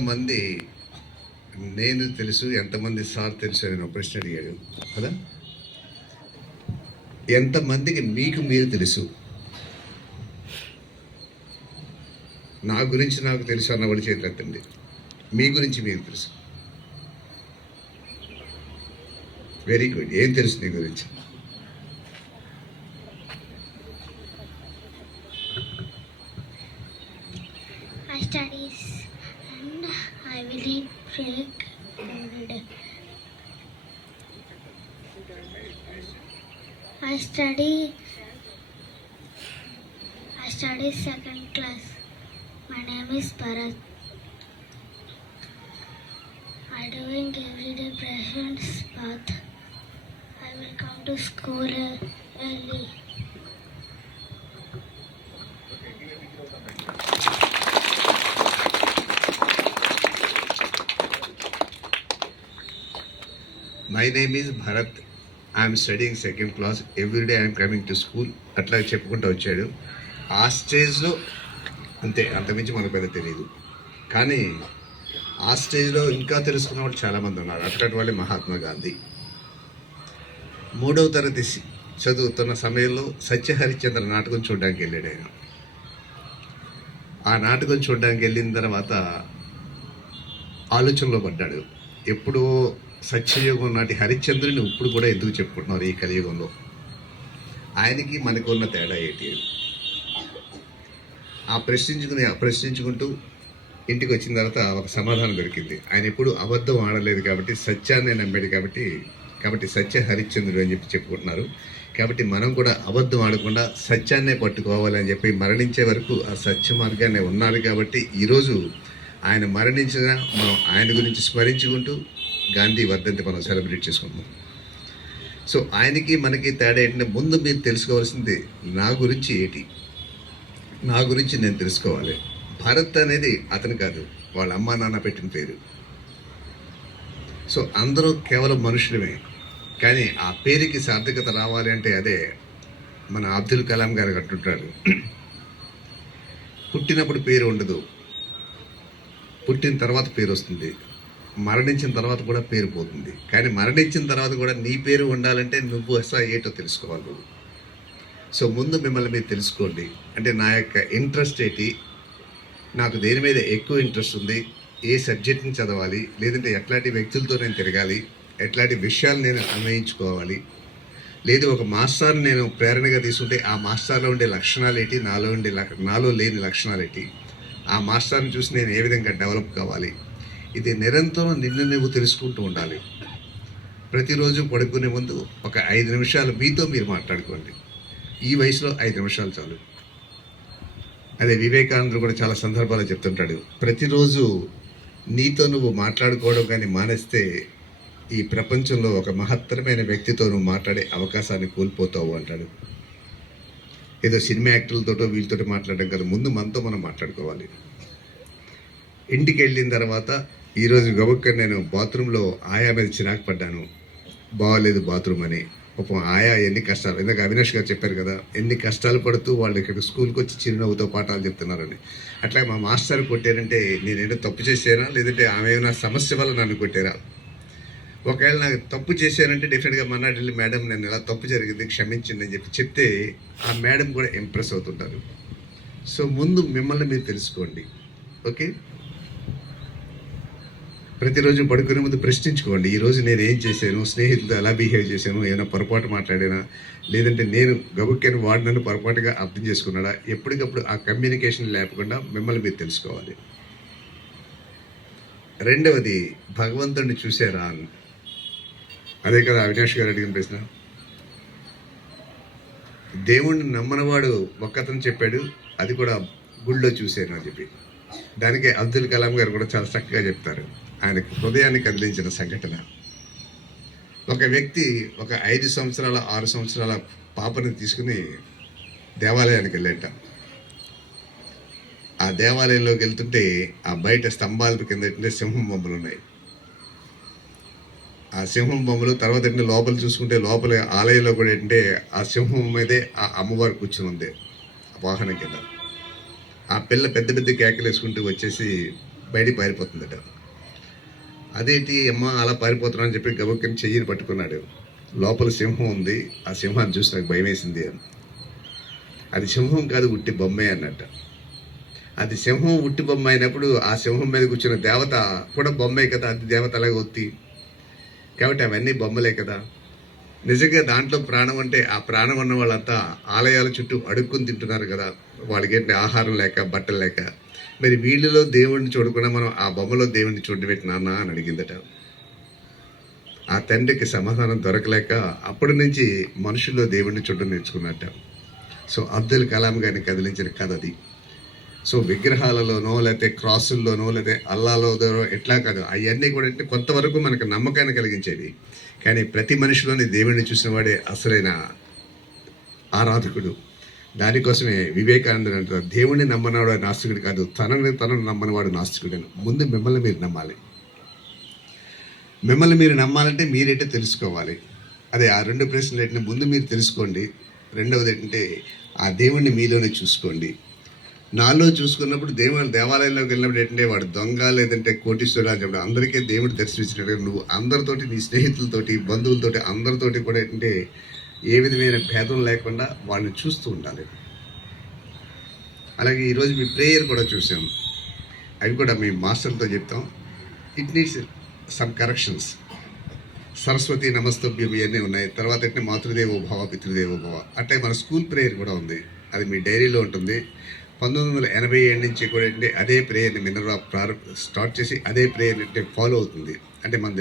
ఎంతమంది నేను తెలుసు ఎంతమంది సార్ తెలుసు అని ఒక ప్రశ్న అడిగాడు. కదా? ఎంతమందికి మీకు మీరు తెలుసు? నా గురించి నాకు తెలుసు అన్నవాడు చేతులు మీ గురించి మీకు తెలుసు. వెరీ గుడ్ ఏం తెలుసు నీ గురించి? study I study second class. My name is Bharat. I doing everyday presents but I will come to school early. My name is Bharat. I'm studying second class every day I'm coming to school అట్లా చెప్పుకుంటూ వచ్చాడు. ఆ స్టేజ్లో అంతే అంతమించి మనకు పెద్ద తెలియదు కానీ ఆ స్టేజ్లో ఇంకా తెలుసుకున్న వాళ్ళు చాలామంది ఉన్నారు. అట్లాంటి వాళ్ళే మహాత్మా గాంధీ. మూడవ తరగతి చదువుతున్న సమయంలో సత్యహరిశ్చంద్ర నాటకం చూడడానికి వెళ్ళాడు ఆయన. ఆ నాటకం చూడడానికి వెళ్ళిన తర్వాత ఆలోచనలో పడ్డాడు. ఎప్పుడో సత్యయుగం నాటి హరిశ్చంద్రుని ఇప్పుడు కూడా ఎందుకు చెప్పుకుంటున్నారు ఈ కలియుగంలో? ఆయనకి మనకు ఉన్న తేడా ఏంటి? ఆ ప్రశ్నించుకుని ఆ ప్రశ్నించుకుంటూ ఇంటికి వచ్చిన తర్వాత ఒక సమాధానం దొరికింది. ఆయన ఎప్పుడు అబద్ధం ఆడలేదు కాబట్టి సత్యాన్ని నమ్మాడు కాబట్టి కాబట్టి సత్య హరిశ్చంద్రుడు అని చెప్పి చెప్పుకుంటున్నారు. కాబట్టి మనం కూడా అబద్ధం ఆడకుండా సత్యాన్నే పట్టుకోవాలని చెప్పి మరణించే వరకు ఆ సత్య మార్గాన్ని ఉన్నాడు కాబట్టి ఈరోజు ఆయన మరణించిన మనం ఆయన గురించి స్మరించుకుంటూ గాంధీ వర్ధంతి మనం సెలబ్రేట్ చేసుకుంటున్నాం. సో ఆయనకి మనకి తేడా ఏంటంటే ముందు మీరు తెలుసుకోవాల్సింది నా గురించి ఏంటి? నా గురించి నేను తెలుసుకోవాలి. భరత్ అనేది అతను కాదు వాళ్ళ అమ్మా నాన్న పెట్టిన పేరు. సో అందరూ కేవలం మనుషులమే. కానీ ఆ పేరుకి సార్థకత రావాలి అంటే అదే మన అబ్దుల్ కలాం గారు అంటుంటారు పుట్టినప్పుడు పేరు ఉండదు. పుట్టిన తర్వాత పేరు వస్తుంది. మరణించిన తర్వాత కూడా పేరు పోతుంది. కానీ మరణించిన తర్వాత కూడా నీ పేరు ఉండాలంటే నువ్వు అసలు ఏటో తెలుసుకోవాలి నువ్వు. సో ముందు మిమ్మల్ని మీరు తెలుసుకోండి. అంటే నా యొక్క ఇంట్రెస్ట్ ఏంటి? నాకు దేని మీద ఎక్కువ ఇంట్రెస్ట్ ఉంది? ఏ సబ్జెక్ట్ని చదవాలి? లేదంటే ఎట్లాంటి వ్యక్తులతో నేను తిరగాలి? ఎట్లాంటి విషయాలు నేను అన్వయించుకోవాలి? లేదు ఒక మాస్టర్ని నేను ప్రేరణగా తీసుకుంటే ఆ మాస్టర్లో ఉండే లక్షణాలు ఏంటి? నాలో ఉండే నాలో లేని లక్షణాలు ఏంటి? ఆ మాస్టర్ని చూసి నేను ఏ విధంగా డెవలప్ కావాలి? ఇది నిరంతరం నిన్ను నువ్వు తెలుసుకుంటూ ఉండాలి. ప్రతిరోజు పడుకునే ముందు ఒక ఐదు నిమిషాలు మీతో మీరు మాట్లాడుకోండి. ఈ వయసులో ఐదు నిమిషాలు చాలు. అదే వివేకానందుడు కూడా చాలా సందర్భాలు చెప్తుంటాడు. ప్రతిరోజు నీతో నువ్వు మాట్లాడుకోవడం కానీ మానేస్తే ఈ ప్రపంచంలో ఒక మహత్తరమైన వ్యక్తితో నువ్వు మాట్లాడే అవకాశాన్ని కోల్పోతావు అంటాడు. ఏదో సినిమా యాక్టర్లతోటో వీళ్ళతో మాట్లాడడం కాదు ముందు మనతో మనం మాట్లాడుకోవాలి. ఇంటికి వెళ్ళిన తర్వాత ఈరోజు గబుక్క నేను బాత్రూంలో ఆయా మీద చిరాకు పడ్డాను. బాగాలేదు బాత్రూమ్ అని. పాపం ఆయా ఎన్ని కష్టాలు ఇందాక అవినాష్ గారు చెప్పారు కదా ఎన్ని కష్టాలు పడుతూ వాళ్ళు ఇక్కడ స్కూల్కి వచ్చి చిరునవ్వుతో పాఠాలు చెప్తున్నారని. అట్లా మా మాస్టర్ కొట్టారంటే నేనేదో తప్పు చేశానా లేదంటే ఆమె ఏమైనా సమస్య వల్ల నన్ను కొట్టారా? ఒకవేళ నాకు తప్పు చేశానంటే డెఫినెట్గా మన్నాడు వెళ్ళి మేడం నేను ఇలా తప్పు జరిగింది క్షమించండి అని చెప్పి చెప్తే ఆ మేడం కూడా ఇంప్రెస్ అవుతుంటారు. సో ముందు మిమ్మల్ని మీరు తెలుసుకోండి. ఓకే? ప్రతిరోజు పడుకునే ముందు ప్రశ్నించుకోండి. ఈరోజు నేను ఏం చేశాను? స్నేహితులతో ఎలా బిహేవ్ చేశాను? ఏమైనా పొరపాటు మాట్లాడానా? లేదంటే నేను గబుక్కెను వాడు నన్ను పొరపాటుగా అర్థం చేసుకున్నాడా? ఎప్పటికప్పుడు ఆ కమ్యూనికేషన్ లేకుండా మిమ్మల్ని మీరు తెలుసుకోవాలి. రెండవది భగవంతుడిని చూసారా అని. అదే కదా అవినాష్ గారు అడిగిన ప్రశ్న. దేవుణ్ణి నమ్మనవాడు ఒక్కతను చెప్పాడు అది కూడా గుళ్ళో చూశాను అని చెప్పి. దానికి అబ్దుల్ కలాం గారు కూడా చాలా చక్కగా చెప్తారు. ఆయనకు హృదయాన్ని కదిలించిన సంఘటన. ఒక వ్యక్తి ఒక ఐదు సంవత్సరాల ఆరు సంవత్సరాల పాపని తీసుకుని దేవాలయానికి వెళ్ళేట. ఆ దేవాలయంలోకి వెళ్తుంటే ఆ బయట స్తంభాల కింద సింహం బొమ్మలు ఉన్నాయి. ఆ సింహం బొమ్మలు తర్వాత ఏంటంటే లోపల చూసుకుంటే లోపల ఆలయంలో కూడా ఏంటంటే ఆ సింహం మీదే ఆ అమ్మవారు కూర్చుని ఉంది. ఆ వాహనం కింద. ఆ పిల్ల పెద్ద పెద్ద కేకలు వేసుకుంటూ వచ్చేసి బయటికి పారిపోతుందట. అదేంటి అమ్మ అలా పారిపోతున్నా అని చెప్పి గబక్కని చెయ్యిని పట్టుకున్నాడు. లోపల సింహం ఉంది. ఆ సింహాన్ని చూసి నాకు భయం వేసింది అని. అది సింహం కాదు ఉట్టి బొమ్మే అన్నట్ట. అది సింహం ఉట్టి బొమ్మ అయినప్పుడు ఆ సింహం మీద కూర్చున్న దేవత కూడా బొమ్మే కదా అది దేవత అలాగే ఒత్తి. కాబట్టి అవన్నీ బొమ్మలే కదా. నిజంగా దాంట్లో ప్రాణం అంటే ఆ ప్రాణం ఉన్న వాళ్ళంతా ఆలయాల చుట్టూ అడుక్కుని తింటున్నారు కదా. వాళ్ళకి ఏంటి ఆహారం లేక బట్టలు లేక. మరి వీళ్ళలో దేవుడిని చూడకుండా మనం ఆ బొమ్మలో దేవుడిని చూడబెట్టి నాన్న అని అడిగిందట. ఆ తండ్రికి సమాధానం దొరకలేక అప్పటి నుంచి మనుషుల్లో దేవుడిని చూడడం నేర్చుకున్నట్ట. సో అబ్దుల్ కలాం గారిని కదిలించిన కథ అది. సో విగ్రహాలలోనో లేకపోతే క్రాసుల్లోనో లేకపోతే అల్లాలోనో ఎట్లా కాదు అవన్నీ కూడా అంటే కొంతవరకు మనకు నమ్మకాన్ని కలిగించేది కానీ ప్రతి మనిషిలోని దేవుడిని చూసిన వాడే అసలైన ఆరాధకుడు. దానికోసమే వివేకానందుడు అంటారు దేవుడిని నమ్మనవాడు నాస్తికుడు కాదు తనని తనను నమ్మనివాడు నాస్తికుడు ముందు మిమ్మల్ని మీరు నమ్మాలి. మిమ్మల్ని మీరు నమ్మాలంటే మీరేంటో తెలుసుకోవాలి. అదే ఆ రెండు ప్రశ్నలు ఏంటంటే ముందు మీరు తెలుసుకోండి రెండవది ఏంటంటే ఆ దేవుణ్ణి మీలోనే చూసుకోండి. నాలో చూసుకున్నప్పుడు దేవుడు దేవాలయంలోకి వెళ్ళినప్పుడు ఏంటంటే వాడు దొంగ లేదంటే కోటీశ్వరుడు అని చెప్పడం. అందరికీ దేవుడు దర్శించినట్టు నువ్వు అందరితోటి నీ స్నేహితులతోటి బంధువులతోటి అందరితోటి కూడా ఏంటంటే ఏ విధమైన భేదం లేకుండా వాళ్ళని చూస్తూ ఉండాలి. అలాగే ఈరోజు మీ ప్రేయర్ కూడా చూసాం. అవి కూడా మీ మాస్టర్తో చెప్తాం. It needs some corrections Saraswati నమస్తభ్యం ఇవన్నీ ఉన్నాయి. తర్వాత అంటే మాతృదేవో భవ పితృదేవో భవ. అంటే మన స్కూల్ ప్రేయర్ కూడా ఉంది. అది మీ డైరీలో ఉంటుంది. పంతొమ్మిది వందల ఎనభై ఏడు నుంచి కూడా అంటే అదే ప్రేయర్ని మినరా ప్రారంభ స్టార్ట్ చేసి అదే ప్రేయర్ అంటే ఫాలో అవుతుంది. అంటే మన